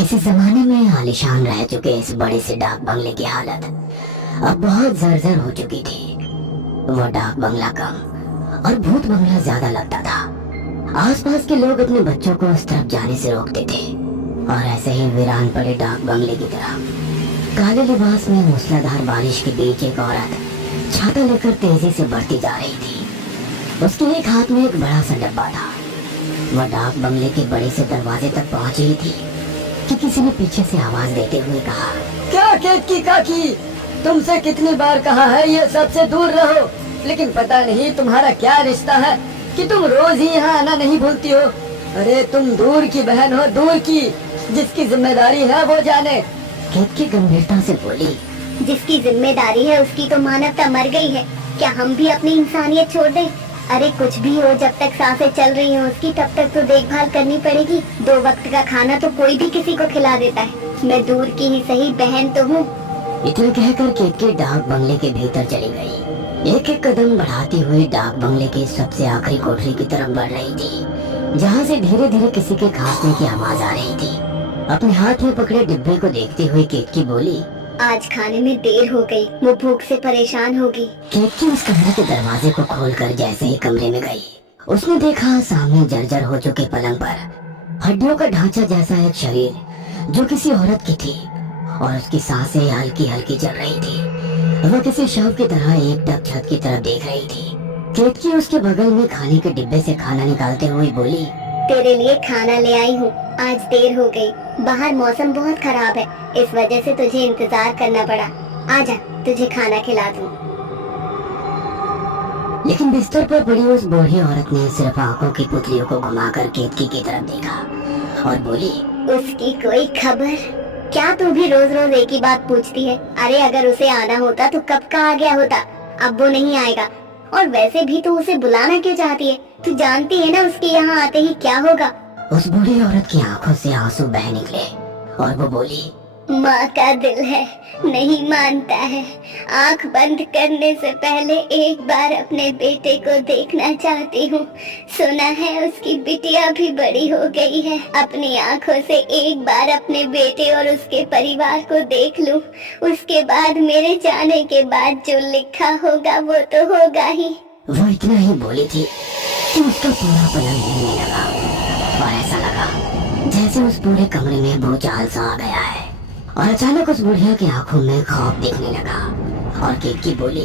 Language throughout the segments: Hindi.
किसी जमाने में आलीशान रह चुके इस बड़े से डाक बंगले की हालत अब बहुत जर्जर हो चुकी थी। वो डाक बंगला कम और भूत बंगला ज्यादा लगता था। आसपास के लोग अपने बच्चों को उस तरफ जाने से रोकते थे और ऐसे ही वीरान पड़े डाक बंगले की तरह काले लिबास में मूसलाधार बारिश के बीच एक औरत छाता लेकर तेजी से बढ़ती जा रही थी। उसके एक हाथ में एक बड़ा सा डब्बा था। वह डाक बंगले के बड़े से दरवाजे तक पहुंची ही थी कि किसी ने पीछे से आवाज देते हुए कहा, क्या केक की काकी, तुमसे कितनी बार कहा है ये सबसे दूर रहो, लेकिन पता नहीं तुम्हारा क्या रिश्ता है कि तुम रोज ही यहाँ आना नहीं भूलती हो। अरे तुम दूर की बहन हो, दूर की, जिसकी जिम्मेदारी है वो जाने। केक की गंभीरता से बोली, जिसकी जिम्मेदारी है उसकी तो मानवता मर गई है। क्या हम भी अपनी इंसानियत छोड़ दें? अरे कुछ भी हो, जब तक सांसें चल रही हैं उसकी तब तक तो देखभाल करनी पड़ेगी। 2 वक्त का खाना तो कोई भी किसी को खिला देता है। मैं दूर की ही सही, बहन तो हूँ। इतना कहकर केक के डाक बंगले के भीतर चली गई। एक एक कदम बढ़ाती हुई डाक बंगले की सबसे आखिरी कोठरी की तरफ बढ़ रही थी, जहाँ से धीरे धीरे किसी के खांसने की आवाज आ रही थी। अपने हाथ में पकड़े डिब्बे को देखते हुए केक की बोली, आज खाने में देर हो गई, वो भूख से परेशान होगी। केक की उस कमरे के दरवाजे को खोलकर जैसे ही कमरे में गई, उसने देखा सामने जर्जर हो चुके पलंग पर हड्डियों का ढांचा जैसा एक शरीर जो किसी औरत की थी और उसकी सांसें हल्की हल्की चल रही थी। वह किसी शव की तरह एकटक छत की तरफ देख रही थी। केक की उसके बगल में खाने के डिब्बे से खाना निकालते हुए बोली, तेरे लिए खाना ले आई हूँ। आज देर हो गई, बाहर मौसम बहुत खराब है, इस वजह से तुझे इंतजार करना पड़ा। आजा, तुझे खाना खिला दूँ। लेकिन बिस्तर पर पड़ी उस बूढ़ी औरत ने सिर्फ आंखों की पुतलियों को घुमाकर केतकी की तरफ देखा और बोली, उसकी कोई खबर? क्या तू भी रोज रोज एक ही बात पूछती है? अरे अगर उसे आना होता तो कब का आ गया होता। अब वो नहीं आएगा। और वैसे भी तू उसे बुलाना क्यों चाहती है? तू जानती है ना उसके यहाँ आते ही क्या होगा। उस बूढ़ी औरत की आंखों से आंसू बह निकले और वो बोली, माँ का दिल है, नहीं मानता है। आँख बंद करने से पहले एक बार अपने बेटे को देखना चाहती हूँ। सुना है उसकी बिटिया भी बड़ी हो गई है। अपनी आँखों से एक बार अपने बेटे और उसके परिवार को देख लूँ। उसके बाद मेरे जाने के बाद जो लिखा होगा वो तो होगा ही। वो इतना ही बोली थी कि उसका पूरा पलंग हिलने लगा और ऐसा लगा जैसे उस पूरे कमरे में भूचाल सा आ गया है। और अचानक उस बुढ़िया की आंखों में खौफ दिखने लगा और केक की बोली,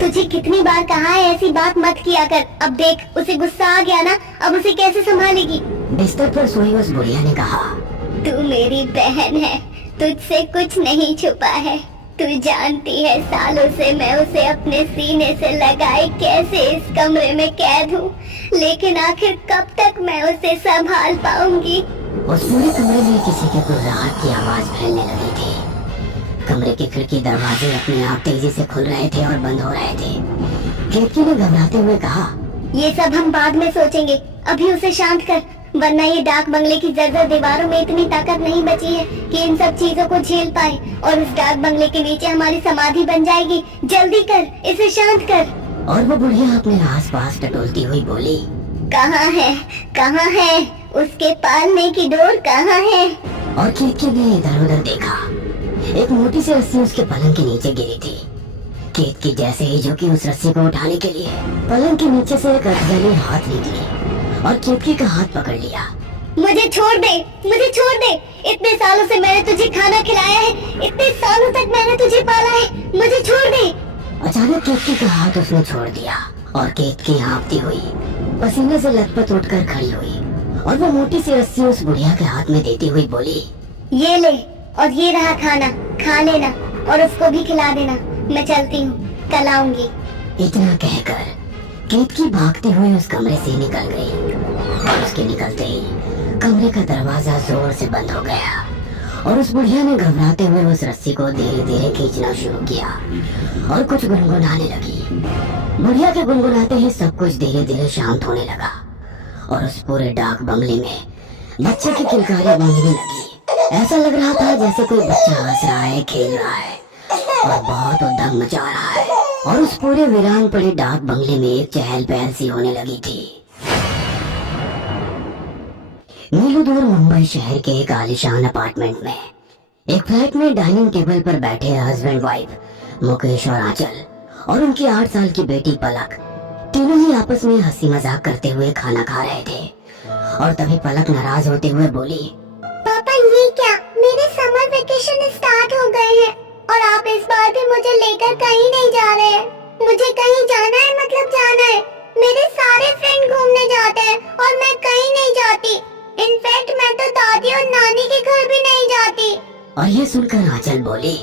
तुझे कितनी बार कहा है ऐसी बात मत किया कर। अब देख, उसे गुस्सा आ गया ना, अब उसे कैसे संभालेगी? बिस्तर पर सोई उस बुढ़िया ने कहा, तू मेरी बहन है, तुझसे कुछ नहीं छुपा है। तू जानती है सालों से मैं उसे अपने सीने से लगाए कैसे इस कमरे में कैद हूँ, लेकिन आखिर कब तक मैं उसे संभाल पाऊंगी? उस पूरे कमरे में किसी के गुर्राहट की आवाज फैलने लगी थी। कमरे के खिड़की दरवाजे अपने आप तेजी से खुल रहे थे और बंद हो रहे थे। केतकी ने घबराते हुए कहा, ये सब हम बाद में सोचेंगे, अभी उसे शांत कर, वरना ये डाक बंगले की जर्जर दीवारों में इतनी ताकत नहीं बची है कि इन सब चीजों को झेल पाए, और उस डाक बंगले के नीचे हमारी समाधि बन जाएगी। जल्दी कर, इसे शांत कर। और वो बुढ़िया अपने आसपास टटोलती हुई बोली, कहाँ है, कहाँ है उसके पालने की डोर, कहाँ है? और केतकी ने इधर उधर देखा। एक मोटी सी रस्सी उसके पलंग के नीचे गिरी थी। केतकी जैसे ही झुकी उस रस्सी को उठाने के लिए, पलंग के नीचे से एक अधजली हाथ निकली और केतकी का हाथ पकड़ लिया। मुझे छोड़ दे, मुझे छोड़ दे। इतने सालों से मैंने तुझे खाना खिलाया है, इतने सालों तक मैंने तुझे पाला है, मुझे छोड़ दे। अचानक केतकी का हाथ उसने छोड़ दिया और केतकी हाँफती हुई पसीने से लथपथ उठकर खड़ी हुई और वो मोटी सी रस्सी उस बुढ़िया के हाथ में देती हुई बोली, ये ले, और ये रहा खाना, खा लेना और उसको भी खिला देना। मैं चलती हूँ, कल आऊंगी। इतना कहकर केतकी भागती हुई उस कमरे से निकल गई और उसके निकलते ही कमरे का दरवाजा जोर से बंद हो गया और उस बुढ़िया ने घबराते हुए उस रस्सी को धीरे धीरे खींचना शुरू किया और कुछ गुनगुनाने लगी। बुढ़िया के गुनगुनाते ही सब कुछ धीरे धीरे शांत होने लगा और उस पूरे डाक बंगले में बच्चे की किलकारी गूंजने लगी। ऐसा लग रहा था जैसे कोई बच्चा हंस रहा है, खेल रहा है और बहुत उधम मचा रहा है। और उस पूरे वीरान पड़े डाक बंगले में एक चहल पहल सी होने लगी थी। नीलू दूर मुंबई शहर के एक आलीशान अपार्टमेंट में एक फ्लैट में डाइनिंग टेबल पर बैठे हस्बैंड वाइफ मुकेश और आंचल और उनकी 8 साल की बेटी पलक तीनों ही आपस में हंसी मजाक करते हुए खाना खा रहे थे। और तभी पलक नाराज होते हुए बोली, पापा ये क्या, मेरे समर वेकेशन स्टार्ट हो गए हैं और आप इस बार भी मुझे लेकर कहीं नहीं जा रहे हैं। मुझे कहीं जाना है मतलब जाना है। मेरे सारे फ्रेंड घूमने जाते हैं और मैं कहीं नहीं जाती। इनफैक्ट मैं तो दादी और नानी के घर भी नहीं जाती। और ये सुनकर आंचल बोली,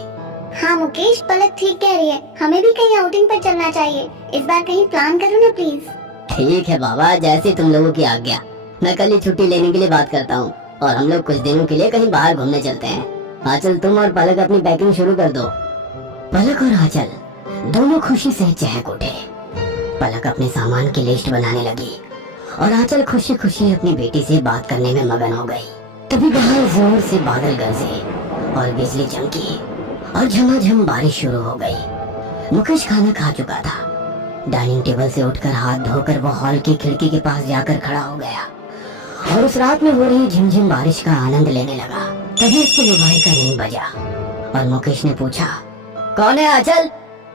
हाँ मुकेश, पलक ठीक कह रही है, हमें भी कहीं आउटिंग पर चलना चाहिए। इस बार कहीं प्लान करो ना प्लीज। ठीक है बाबा, जैसे तुम लोगों की आज्ञा। मैं कल ही छुट्टी लेने के लिए बात करता हूँ और हम लोग कुछ दिनों के लिए कहीं बाहर घूमने चलते हैं। आंचल तुम और पलक अपनी पैकिंग शुरू कर दो। पलक और आंचल दोनों खुशी से चहक उठे। पलक अपने सामान की लिस्ट बनाने लगी और आंचल खुशी खुशी अपनी बेटी से बात करने में मगन हो गई। तभी बाहर जोर से बादल गरजे और बिजली चमकी और झमाझम बारिश शुरू हो गई। मुकेश खाना खा चुका था। डाइनिंग टेबल से उठकर हाथ धोकर वो हॉल की खिड़की के पास जाकर खड़ा हो गया और उस रात में हो रही झिमझिम बारिश का आनंद लेने लगा। तभी उसके मोबाइल का रिंग बजा और मुकेश ने पूछा, कौन है आंचल?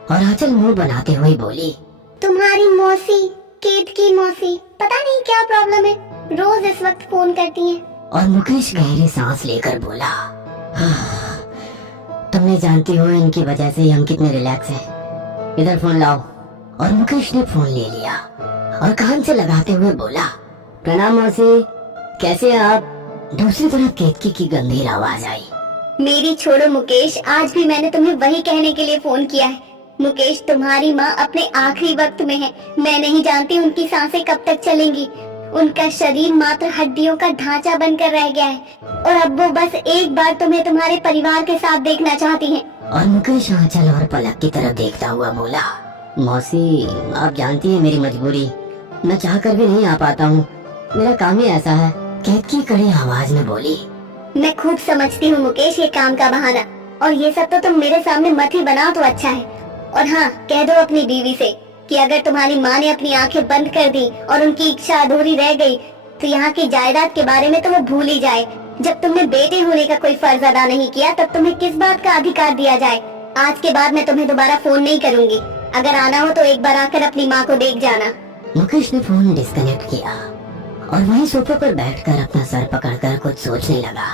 और आंचल मुंह बनाते हुए बोली, तुम्हारी मौसी, केत की मौसी। पता नहीं क्या प्रॉब्लम है, रोज इस वक्त फोन करती है। और मुकेश गहरी सांस लेकर बोला, तुमने जानती हो इनकी वजह से हम कितने रिलैक्स हैं। इधर फोन लाओ। और मुकेश ने फोन ले लिया और कान से लगाते हुए बोला, प्रणाम मौसी, कैसे हैं आप? दूसरी तरफ केतकी की गंभीर आवाज आई, मेरी छोड़ो मुकेश, आज भी मैंने तुम्हें वही कहने के लिए फोन किया है। मुकेश, तुम्हारी माँ अपने आखिरी वक्त में है। मैं नहीं जानती उनकी सांसें कब तक चलेंगी। उनका शरीर मात्र हड्डियों का ढांचा बनकर रह गया है और अब वो बस एक बार तुम्हें तुम्हारे परिवार के साथ देखना चाहती हैं। और मुकेश आंचल और पलक की तरफ देखता हुआ बोला, मौसी आप जानती हैं मेरी मजबूरी, मैं चाह कर भी नहीं आ पाता हूँ, मेरा काम ही ऐसा है। केतकी कड़ी आवाज में बोली, मैं खूब समझती हूँ मुकेश, ये काम का बहाना और ये सब तो तुम मेरे सामने मत ही बनाओ तो अच्छा है। और हाँ, कह दो अपनी बीवी से कि अगर तुम्हारी माँ ने अपनी आंखें बंद कर दी और उनकी इच्छा अधूरी रह गई तो यहाँ की जायदाद के बारे में तो वो भूल ही जाए। जब तुमने बेटे होने का कोई फर्ज अदा नहीं किया तब तुम्हें किस बात का अधिकार दिया जाए। आज के बाद मैं तुम्हें दोबारा फोन नहीं करूँगी। अगर आना हो तो एक बार आकर अपनी माँ को देख जाना। मुकेश ने फोन डिस्कनेक्ट किया और वहीं सोफे पर बैठकर अपना सर पकड़कर कुछ सोचने लगा।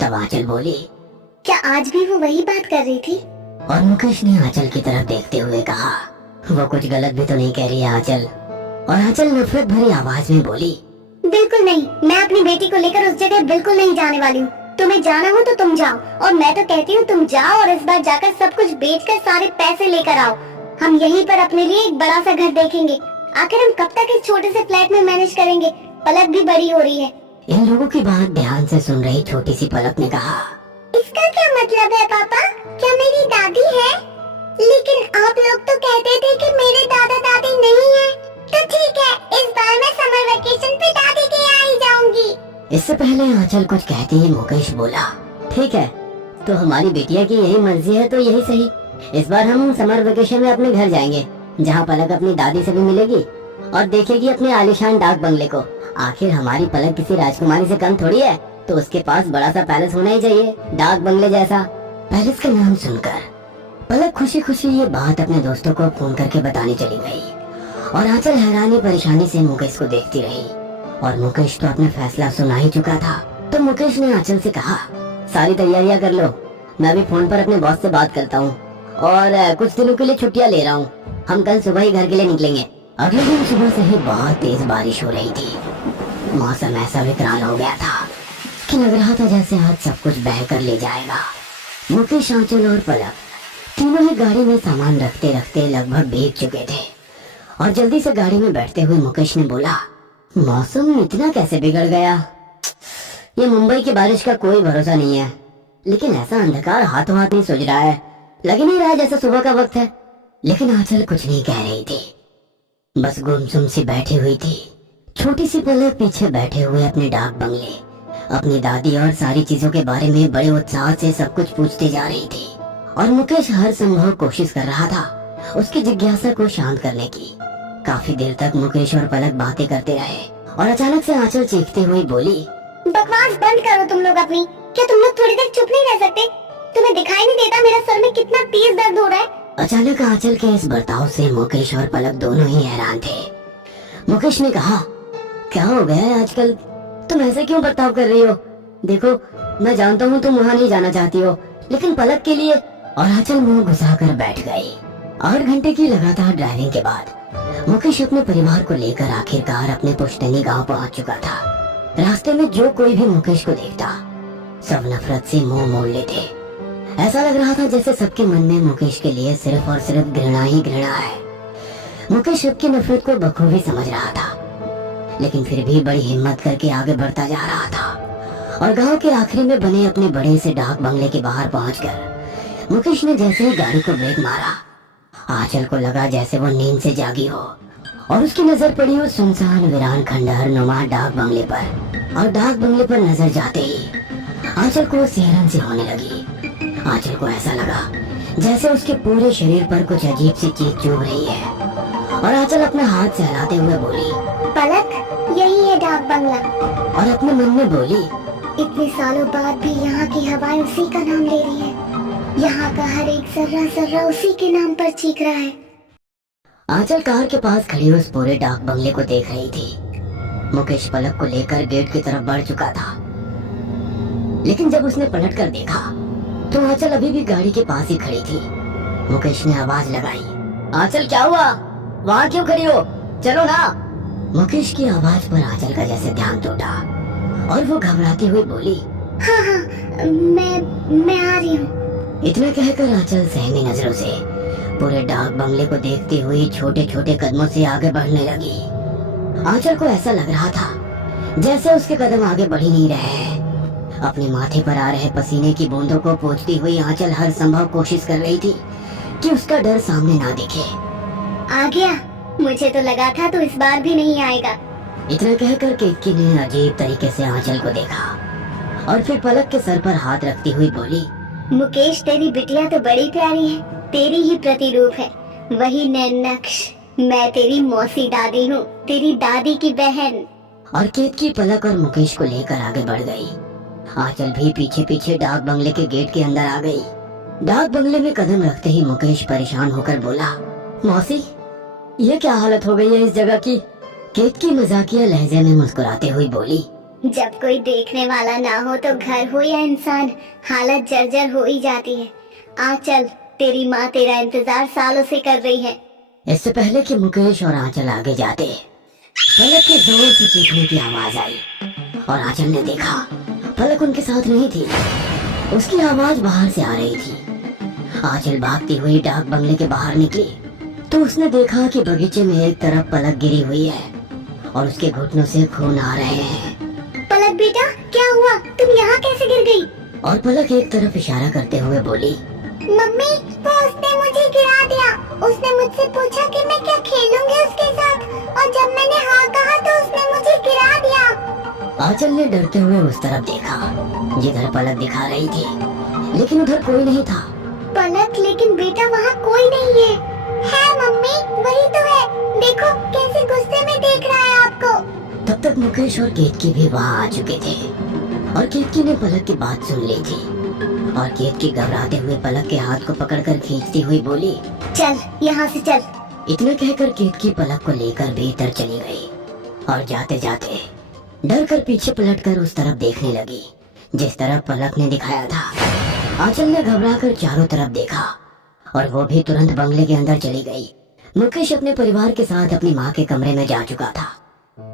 तब आंचल बोली, क्या आज भी वो वही बात कर रही थी? और मुकेश ने आंचल की तरफ देखते हुए कहा, वो कुछ गलत भी तो नहीं कह रही है आंचल। और आंचल नफरत भरी आवाज में बोली, बिल्कुल नहीं, मैं अपनी बेटी को लेकर उस जगह बिल्कुल नहीं जाने वाली हूँ। तुम्हें जाना हो तो तुम जाओ और मैं तो कहती हूँ तुम जाओ और इस बार जाकर सब कुछ बेचकर सारे पैसे लेकर आओ। हम यहीं पर अपने लिए एक बड़ा सा घर देखेंगे। आखिर हम कब तक इस छोटे से फ्लैट में मैनेज करेंगे? पलक भी बड़ी हो रही है। इन लोगों की बात ध्यान से सुन रही छोटी सी पलक ने कहा, इसका क्या मतलब है पापा? क्या मेरी दादी है? लेकिन आप लोग तो कहते थे कि मेरे दादा दादी नहीं है। तो ठीक है, इस बार मैं समर वेकेशन पे दादी के यहाँ ही जाऊंगी। इससे पहले आंचल कुछ कहती ही मुकेश बोला, ठीक है, तो हमारी बेटिया की यही मर्जी है तो यही सही। इस बार हम समर वेकेशन में अपने घर जाएंगे जहाँ पलक अपनी दादी से भी मिलेगी और देखेगी अपने आलीशान डाक बंगले को। आखिर हमारी पलक किसी राजकुमारी से कम थोड़ी है, तो उसके पास बड़ा सा पैलेस होना ही चाहिए, डाक बंगले जैसा। पैलेस का नाम सुनकर पलक खुशी खुशी ये बात अपने दोस्तों को फोन करके बताने चली गई और आंचल हैरानी परेशानी से मुकेश को देखती रही। और मुकेश तो अपना फैसला सुना ही चुका था। तो मुकेश ने आंचल से कहा, सारी तैयारियां कर लो, मैं भी फोन पर अपने बॉस से बात करता हूँ और कुछ दिनों के लिए छुट्टियां ले रहा हूँ। हम कल सुबह ही घर के लिए निकलेंगे। अगले दिन सुबह से ही बहुत तेज बारिश हो रही थी। मौसम ऐसा विकराल हो गया था कि लग रहा था जैसे आज सब कुछ बह कर ले जाएगा। मुकेश, आंचल और पलक तीनों ही गाड़ी में सामान रखते रखते लगभग भीग चुके थे और जल्दी से गाड़ी में बैठते हुए मुकेश ने बोला, मौसम इतना कैसे बिगड़ गया? ये मुंबई की बारिश का कोई भरोसा नहीं है, लेकिन ऐसा अंधकार हाथों हाथ नहीं सूझ रहा है। लग नहीं रहा जैसे सुबह का वक्त है। लेकिन आंचल कुछ नहीं कह रही थी, बस गुमसुम सी बैठी हुई थी। छोटी सी पलक पीछे बैठे हुए अपने डाक बंगले, अपनी दादी और सारी चीजों के बारे में बड़े उत्साह से सब कुछ पूछती जा रही थी और मुकेश हर संभव कोशिश कर रहा था उसकी जिज्ञासा को शांत करने की। काफी देर तक मुकेश और पलक बातें करते रहे और अचानक से आंचल चीखते हुए बोली, बकवास बंद करो तुम लोग अपनी। क्या तुम लोग थोड़ी देर चुप नहीं रह सकते? तुम्हें दिखाई नहीं देता मेरा सर में कितना तेज दर्द हो रहा है? अचानक आंचल के इस बर्ताव से मुकेश और पलक दोनों ही हैरान थे। मुकेश ने कहा, क्या हो गया है आजकल, तुम ऐसे क्यों बर्ताव कर रही हो? देखो मैं जानता हूँ तुम वहाँ नहीं जाना चाहती हो, लेकिन पलक के लिए। और आंचल मुंह घुसाकर बैठ गई। 8 घंटे की लगातार ड्राइविंग के बाद मुकेश अपने परिवार को लेकर आखिरकार अपने पुश्तैनी गांव पहुंच चुका था। रास्ते में जो कोई भी मुकेश को देखता सब नफरत से मुंह मोड़ लेते। ऐसा लग रहा था जैसे सबके मन में मुकेश के लिए सिर्फ और सिर्फ घृणा ही घृणा है। मुकेश सबकी नफरत को बखूबी समझ रहा था, लेकिन फिर भी बड़ी हिम्मत करके आगे बढ़ता जा रहा था। और गांव के आखिरी में बने अपने बड़े से डाक बंगले के बाहर पहुंचकर मुकेश ने जैसे ही गाड़ी को ब्रेक मारा, आंचल को लगा जैसे वो नींद से जागी हो और उसकी नजर पड़ी उस सुनसान वीरान खंडहर नुमा डाक बंगले पर। और डाक बंगले पर नजर जाते ही आंचल को सिहरन सी होने लगी। आंचल को ऐसा लगा जैसे उसके पूरे शरीर पर कुछ अजीब सी चीज चुभ रही है। और आंचल अपना हाथ सहलाते हुए बोली, पलक, यही है डाक बंगला। और अपने मन में बोली, इतने सालों बाद भी यहाँ की हवाएं उसी का नाम ले रही है। यहाँ का हर एक सर्रा उसी के नाम पर चीख रहा है। आंचल कार के पास खड़ी उस पूरे डाक बंगले को देख रही थी। मुकेश पलक को लेकर गेट की तरफ बढ़ चुका था, लेकिन जब उसने पलट कर देखा तो आंचल अभी भी गाड़ी के पास ही खड़ी थी। मुकेश ने आवाज लगाई, आंचल क्या हुआ, वहाँ क्यों खड़ी हो, चलो ना। मुकेश की आवाज पर आंचल का जैसे ध्यान टूटा और वो घबराती हुई बोली, हाँ हाँ, मैं आ रही हूँ। इतना कहकर आंचल सहमी नजरों से पूरे डाक बंगले को देखती हुई छोटे छोटे कदमों से आगे बढ़ने लगी। आंचल को ऐसा लग रहा था जैसे उसके कदम आगे बढ़ ही नहीं रहे हैं। अपने माथे पर आ रहे पसीने की बूंदों को पोंछती हुई आंचल हर संभव कोशिश कर रही थी कि उसका डर सामने ना दिखे। आ गया, मुझे तो लगा था तो इस बार भी नहीं आएगा। इतना कहकर केतकी ने अजीब तरीके से आंचल को देखा और फिर पलक के सर पर हाथ रखती हुई बोली, मुकेश, तेरी बिटिया तो बड़ी प्यारी है, तेरी ही प्रतिरूप है, वही नैननक्श। मैं तेरी मौसी दादी हूँ, तेरी दादी की बहन। और केतकी पलक और मुकेश को लेकर आगे बढ़ गई। आंचल भी पीछे पीछे डाक बंगले के गेट के अंदर आ गई। डाक बंगले में कदम रखते ही मुकेश परेशान होकर बोला, मौसी, ये क्या हालत हो गई है इस जगह की? केतकी मजाकिया लहजे में मुस्कुराते हुई बोली, जब कोई देखने वाला ना हो तो घर हो या इंसान, हालत जर्जर हो ही जाती है। आ चल, तेरी माँ तेरा इंतजार सालों से कर रही है। इससे पहले कि मुकेश और आंचल आगे जाते, पलक के जोर से चीखने की आवाज आई और आंचल ने देखा पलक उनके साथ नहीं थी। उसकी आवाज बाहर से आ रही थी। आंचल भागती हुई डाक बंगले के बाहर निकली तो उसने देखा कि बगीचे में एक तरफ पलक गिरी हुई है और उसके घुटनों से खून आ रहे हैं। पलक बेटा, क्या हुआ, तुम यहाँ कैसे गिर गई? और पलक एक तरफ इशारा करते हुए बोली, मम्मी, वो उसने मुझे गिरा दिया। उसने मुझसे पूछा कि मैं क्या खेलूंगी उसके साथ, और जब मैंने हाँ कहा तो उसने मुझे गिरा दिया। आंचल ने डरते हुए उस तरफ देखा जिधर पलक दिखा रही थी, लेकिन उधर कोई नहीं था। पलक, लेकिन बेटा वहाँ कोई नहीं है। है मम्मी, वही तो है, देखो कैसे गुस्से में देख रहा है आपको। तब तक मुकेश और केतकी भी वहाँ आ चुके थे और केतकी ने पलक की बात सुन ली थी। और केतकी घबराते हुए पलक के हाथ को पकड़कर खींचती हुई बोली, चल यहाँ से चल। इतना कहकर केतकी पलक को लेकर भीतर चली गई और जाते जाते डर कर पीछे पलटकर उस तरफ देखने लगी जिस तरफ पलक ने दिखाया था। आंचल ने घबराकर चारों तरफ देखा और वो भी तुरंत बंगले के अंदर चली गई। मुकेश अपने परिवार के साथ अपनी माँ के कमरे में जा चुका था।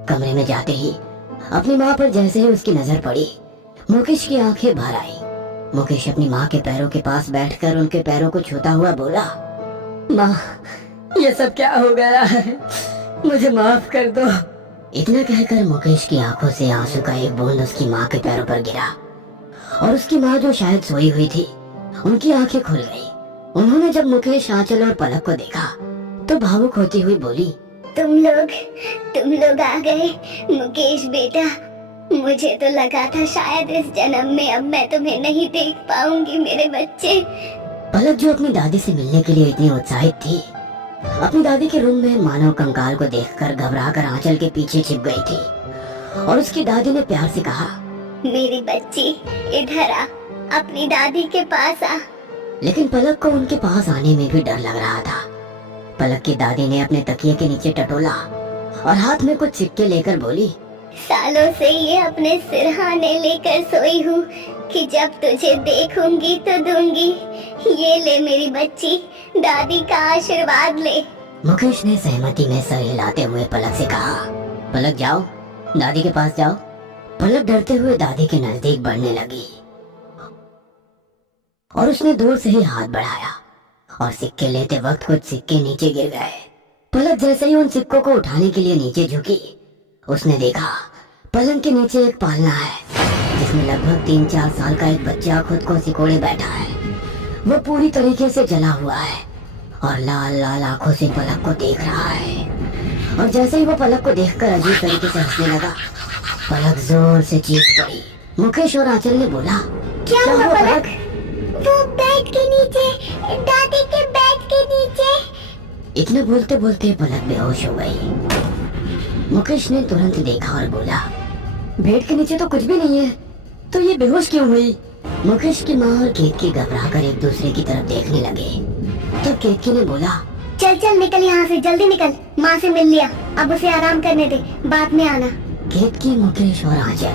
कमरे में जाते ही अपनी माँ पर जैसे ही उसकी नजर पड़ी, मुकेश की आंखें भर आई। मुकेश अपनी माँ के पैरों के पास बैठकर उनके पैरों को छूता हुआ बोला, माँ, ये सब क्या हो गया है, मुझे माफ कर दो। इतना कहकर मुकेश की आंखों से आंसू का एक बूंद उसकी माँ के पैरों पर गिरा और उसकी माँ जो शायद सोई हुई थी, उनकी आंखें खुल गई। उन्होंने जब मुकेश, आंचल और पलक को देखा तो भावुक होती हुई बोली, तुम लोग आ गए। मुकेश बेटा, मुझे तो लगा था शायद इस जन्म में अब मैं तुम्हें नहीं देख पाऊंगी मेरे बच्चे। पलक जो अपनी दादी से मिलने के लिए इतनी उत्साहित थी, अपनी दादी के रूम में मानव कंकाल को देखकर घबराकर आंचल के पीछे छिप गई थी। और उसकी दादी ने प्यार से कहा, मेरी बच्ची इधर आ, अपनी दादी के पास आ। लेकिन पलक को उनके पास आने में भी डर लग रहा था। पलक की दादी ने अपने तकिए के नीचे टटोला और हाथ में कुछ सिक्के लेकर बोली, सालों से ये अपने सिरहाने लेकर सोई हूँ कि जब तुझे देखूंगी तो दूंगी। ये ले मेरी बच्ची, दादी का आशीर्वाद ले। मुकेश ने सहमति में सर हिलाते हुए पलक से कहा, पलक जाओ, दादी के पास जाओ। पलक डरते हुए दादी के नजदीक बढ़ने लगी और उसने दूर से ही हाथ बढ़ाया और सिक्के लेते वक्त कुछ सिक्के नीचे गिर गए। पलक जैसे ही उन सिक्कों को उठाने के लिए नीचे झुकी, उसने देखा पलंग के नीचे एक पालना है जिसमें लगभग 3-4 साल का एक बच्चा खुद को सिकोड़े बैठा है। वो पूरी तरीके से जला हुआ है और लाल लाल आंखों से पलक को देख रहा है। और जैसे ही वो पलक को देखकर अजीब तरीके से हंसने लगा, पलक जोर से चीख पड़ी। मुकेश और आंचल ने बोला, क्या हुआ पलक? वो बेड के नीचे, दादी के बेड के नीचे। इतना बोलते बोलते पलक बेहोश हो गई। मुकेश ने तुरंत देखा और बोला, बेड के नीचे तो कुछ भी नहीं है, तो ये बेहोश क्यों हुई? मुकेश की माँ और केतकी घबराकर एक दूसरे की तरफ देखने लगे। तब केतकी ने बोला, चल चल निकल यहाँ से, जल्दी निकल। माँ से मिल लिया, अब उसे आराम करने दे, बाद में आना। केतकी, मुकेश और आंचल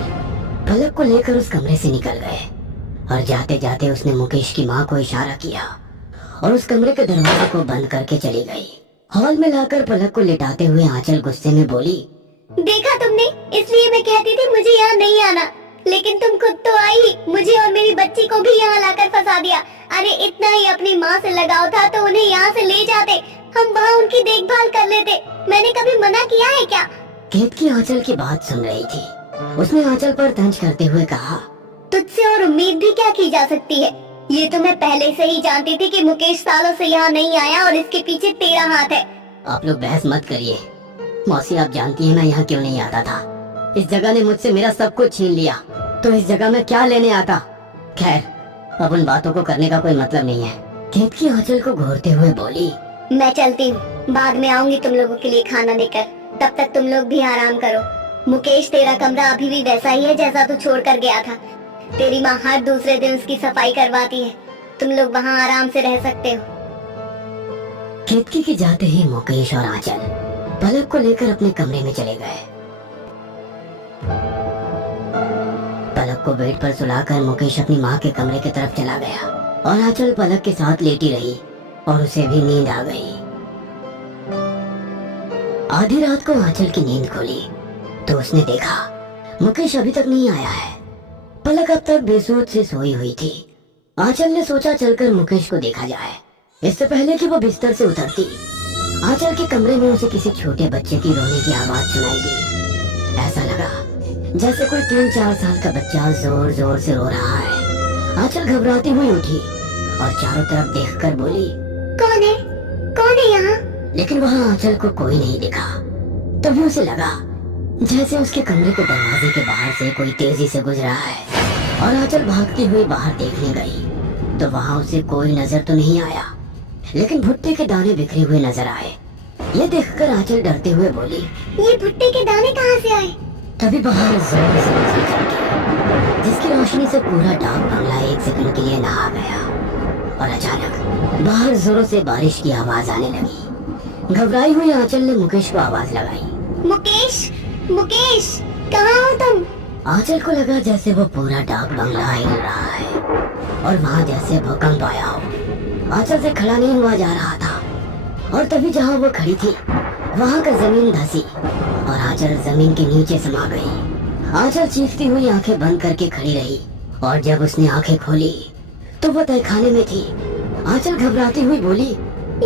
पलक को लेकर उस कमरे से निकल गए और जाते जाते उसने मुकेश की माँ को इशारा किया और उस कमरे के दरवाजे को बंद करके चली गई। हॉल में लाकर पलक को लिटाते हुए आंचल गुस्से में बोली, देखा तुमने, इसलिए मैं कहती थी मुझे यहाँ नहीं आना, लेकिन तुम खुद तो आई, मुझे और मेरी बच्ची को भी यहाँ लाकर फंसा दिया। अरे इतना ही अपनी माँ से लगाव था तो उन्हें यहाँ से ले जाते, हम वहाँ उनकी देखभाल कर लेते। मैंने कभी मना किया है क्या? केतकी आंचल की बात सुन रही थी। उसने आंचल पर तंज करते हुए कहा, तुझसे और उम्मीद भी क्या की जा सकती है? ये तो मैं पहले से ही जानती थी कि मुकेश सालों से यहाँ नहीं आया और इसके पीछे तेरा हाथ है। आप लोग बहस मत करिए। मौसी, आप जानती हैं मैं यहाँ क्यों नहीं आता था। इस जगह ने मुझसे मेरा सब कुछ छीन लिया, तो इस जगह में क्या लेने आता? खैर, अब उन बातों को करने का कोई मतलब नहीं है। केतकी आंचल को घूरते हुए बोली, मैं चलती हूँ, बाद में आऊंगी तुम लोगों के लिए खाना लेकर। तब तक तुम लोग भी आराम करो। मुकेश, तेरा कमरा अभी भी वैसा ही है जैसा तू छोड़ कर गया था। तेरी माँ हर दूसरे दिन उसकी सफाई करवाती है। तुम लोग वहाँ आराम से रह सकते हो। केतकी के जाते ही मुकेश और आंचल पलक को लेकर अपने कमरे में चले गए। पलक को बेड पर सुलाकर मुकेश अपनी माँ के कमरे की तरफ चला गया और आंचल पलक के साथ लेटी रही और उसे भी नींद आ गई। आधी रात को आंचल की नींद खुली तो उसने देखा मुकेश अभी तक नहीं आया है। पलक अब तक बेसोच से सोई हुई थी। आंचल ने सोचा चलकर मुकेश को देखा जाए, इससे पहले कि वो बिस्तर से उतरती। आंचल के कमरे में उसे किसी छोटे बच्चे की रोने की आवाज सुनाई दी। ऐसा लगा जैसे कोई 3-4 साल का बच्चा जोर जोर से रो रहा है। आंचल घबराती हुई उठी और चारों तरफ देखकर बोली, कौन है? कौन है यहाँ? लेकिन वहाँ आंचल को कोई नहीं दिखा। तभी उसे लगा जैसे उसके कमरे के दरवाजे के बाहर से कोई तेजी से गुजरा है और आंचल भागती हुई बाहर देखने गई तो वहाँ उसे कोई नजर तो नहीं आया, लेकिन भुट्टे के दाने बिखरे हुए नजर आए। ये देखकर आंचल डरते हुए बोली, ये भुट्टे के दाने कहाँ से आए? तभी बाहर जोर से बिजली कड़की, जिसकी रोशनी से पूरा डाक बंगला एक सेकंड के लिए नहा गया और अचानक बाहर जोरों से बारिश की आवाज आने लगी। घबराई हुई आंचल ने मुकेश को आवाज लगाई, मुकेश, मुकेश, कहाँ हो तुम? आंचल को लगा जैसे वो पूरा डाक बंगला हिल रहा है और वहाँ जैसे भूकंप आया हो। आंचल से खड़ा नहीं हुआ जा रहा था और तभी जहाँ वो खड़ी थी वहाँ का जमीन धसी और आंचल जमीन के नीचे समा गई। आंचल चीखती हुई आंखें बंद करके खड़ी रही और जब उसने आंखें खोली तो वो तहखाने में थी। आंचल घबराती हुई बोली,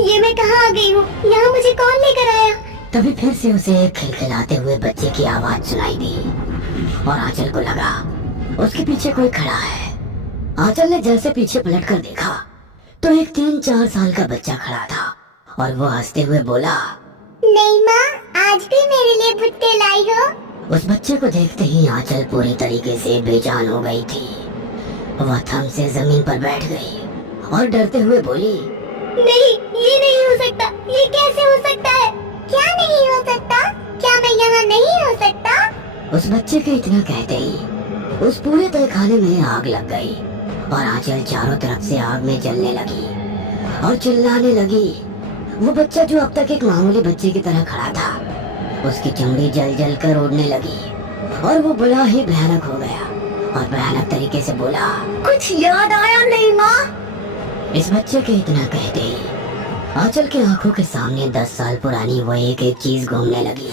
ये मैं कहाँ आ गई हूँ? यहाँ मुझे कौन लेकर आया? तभी फिर से उसे एक खिलखिलाते हुए बच्चे की आवाज सुनाई दी और आंचल को लगा उसके पीछे कोई खड़ा है। आंचल ने जैसे पीछे पलटकर देखा तो एक 3-4 साल का बच्चा खड़ा था और वो हंसते हुए बोला, नहीं माँ, आज भी मेरे लिए भुट्टे लाई हो? उस बच्चे को देखते ही आंचल पूरी तरीके से बेजान हो गई थी। वह थम से जमीन पर बैठ गई और डरते हुए बोली, नहीं, ये नहीं हो सकता। ये कैसे हो सकता है? क्या नहीं हो सकता? क्या मैं यहाँ नहीं हो सकता? उस बच्चे के इतना कहते ही उस पूरे तहखाने में आग लग गई और आंचल चारों तरफ से आग में जलने लगी और चिल्लाने लगी। वो बच्चा जो अब तक एक मामूली बच्चे की तरह खड़ा था, उसकी चमड़ी जल जल कर उड़ने लगी और वो बड़ा ही भयानक हो गया और भयानक तरीके से बोला, कुछ याद आया नहीं माँ? इस बच्चे के इतना कहते ही आंचल की आंखों के सामने 10 साल पुरानी वो एक एक चीज घूमने लगी।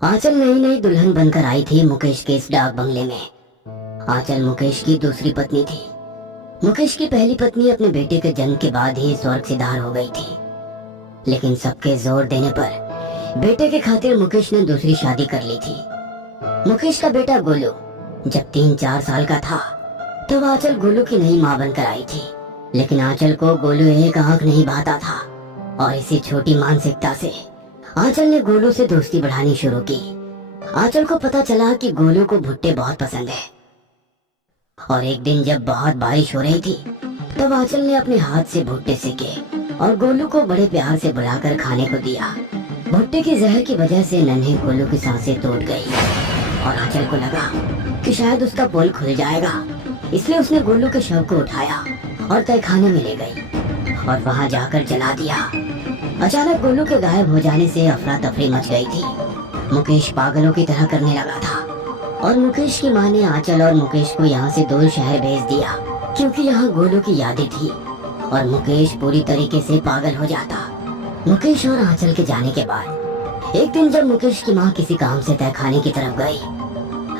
आंचल नई नई दुल्हन बनकर आई थी मुकेश के इस डाक बंगले में। आंचल मुकेश की दूसरी पत्नी थी। मुकेश की पहली पत्नी अपने बेटे के जन्म के बाद ही स्वर्ग सिधार हो गई थी, लेकिन सबके जोर देने पर बेटे के खातिर मुकेश ने दूसरी शादी कर ली थी। मुकेश का बेटा गोलू जब 3-4 साल का था तब आंचल गोलू की नई माँ बनकर आई थी, लेकिन आंचल को गोलू एक आंख नहीं भाता था और इसी छोटी मानसिकता से आंचल ने गोलू से दोस्ती बढ़ानी शुरू की। आंचल को पता चला कि गोलू को भुट्टे बहुत पसंद है और एक दिन जब बहुत बारिश हो रही थी तब आंचल ने अपने हाथ से भुट्टे सेके और गोलू को बड़े प्यार से बुलाकर खाने को दिया। भुट्टे की जहर की वजह से नन्हे गोलू की सांसें टूट गई और आंचल को लगा कि शायद उसका पोल खुल जाएगा, इसलिए उसने गोलू के शव को उठाया और तहखाने में ले गई और वहां जाकर जला दिया। अचानक गोलू के गायब हो जाने से अफरा तफरी मच गई थी। मुकेश पागलों की तरह करने लगा था और मुकेश की माँ ने आंचल और मुकेश को यहाँ से दूर शहर भेज दिया, क्योंकि यहाँ गोलू की यादें थी और मुकेश पूरी तरीके से पागल हो जाता। मुकेश और आंचल के जाने के बाद एक दिन जब मुकेश की माँ किसी काम से तहखाने की तरफ गई,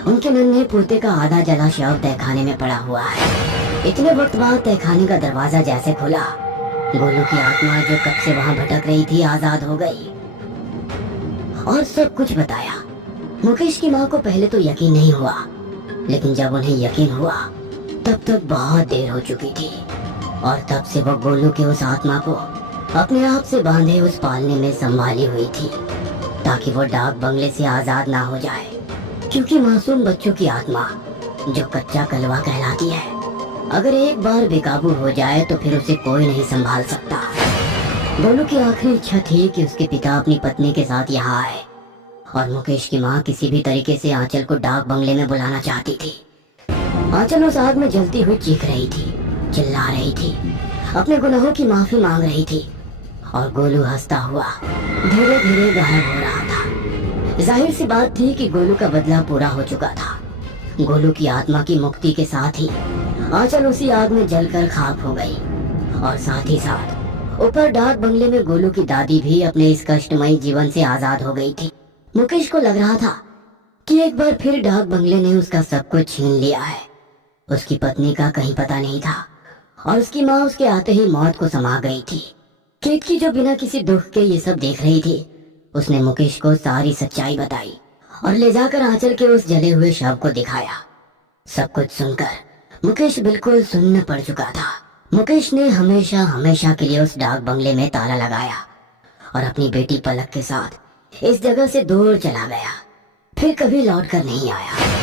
उनके नन्हे पोते का आधा जला शव तहखाने में पड़ा हुआ है। इतने वक्त बाद तहखाने का दरवाजा जैसे खुला, गोलू की आत्मा जो कब से वहाँ भटक रही थी आजाद हो गई और सब कुछ बताया। मुकेश की माँ को पहले तो यकीन नहीं हुआ, लेकिन जब उन्हें यकीन हुआ तब तक बहुत देर हो चुकी थी और तब से वो गोलू के उस आत्मा को अपने आप से बांधे उस पालने में संभाली हुई थी, ताकि वो डाक बंगले से आजाद ना हो जाए, क्योंकि मासूम बच्चों की आत्मा जो कच्चा कलवा कहलाती है, अगर एक बार बेकाबू हो जाए तो फिर उसे कोई नहीं संभाल सकता। गोलू की आखिरी इच्छा थी कि उसके पिता अपनी पत्नी के साथ यहाँ आए और मुकेश की माँ किसी भी तरीके से आंचल को डाक बंगले में बुलाना चाहती थी। आंचल उस आग में जलती हुई चीख रही थी, चिल्ला रही थी, अपने गुनाहों की माफी मांग रही थी और गोलू हंसता हुआ धीरे धीरे गायब हो रहा था। जाहिर सी बात थी कि गोलू का बदला पूरा हो चुका था। गोलू की आत्मा की मुक्ति के साथ ही आंचल उसी आग में जलकर खाक हो गई और साथ ही साथ ऊपर डाक बंगले में गोलू की दादी भी अपने इस कष्टमयी जीवन से आजाद हो गई थी। मुकेश को लग रहा था कि एक बार फिर डाक बंगले ने उसका सब कुछ छीन लिया है। उसकी पत्नी का कहीं पता नहीं था और उसकी माँ उसके आते ही मौत को समा गई थी। केतकी जो बिना किसी दुख के ये सब देख रही थी, उसने मुकेश को सारी सच्चाई बताई और ले जाकर आंचल के उस जले हुए शव को दिखाया। सब कुछ सुनकर मुकेश बिल्कुल सुन्न पड़ चुका था। मुकेश ने हमेशा हमेशा के लिए उस डाक बंगले में ताला लगाया और अपनी बेटी पलक के साथ इस जगह से दूर चला गया, फिर कभी लौट कर नहीं आया।